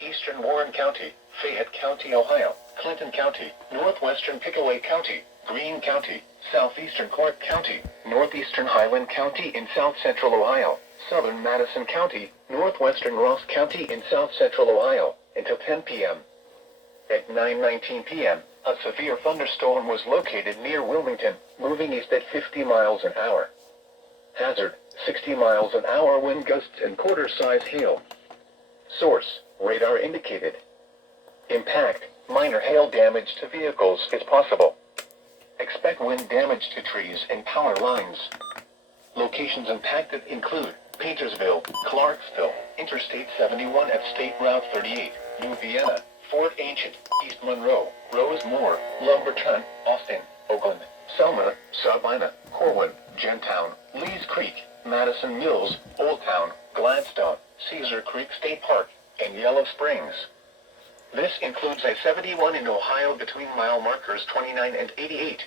Eastern Warren County, Fayette County, Ohio, Clinton County, Northwestern Pickaway County, Greene County, Southeastern Clark County, Northeastern Highland County in South Central Ohio, Southern Madison County, Northwestern Ross County in South Central Ohio, until 10 p.m. At 9:19 p.m., a severe thunderstorm was located near Wilmington, moving east at 50 miles an hour. Hazard, 60 miles an hour wind gusts and quarter-size hail. Source, radar indicated. Impact, minor hail damage to vehicles is possible. Expect wind damage to trees and power lines. Locations impacted include Paintersville, Clarksville, Interstate 71 at State Route 38, New Vienna, Fort Ancient, East Monroe, Rosemore, Lumberton, Austin, Oakland, Selma, Sabina, Corwin, Gentown, Lees Creek, Madison Mills, Old Town, Gladstone, Cedar Creek State Park, and Yellow Springs. This includes I-71 in Ohio between mile markers 29 and 88.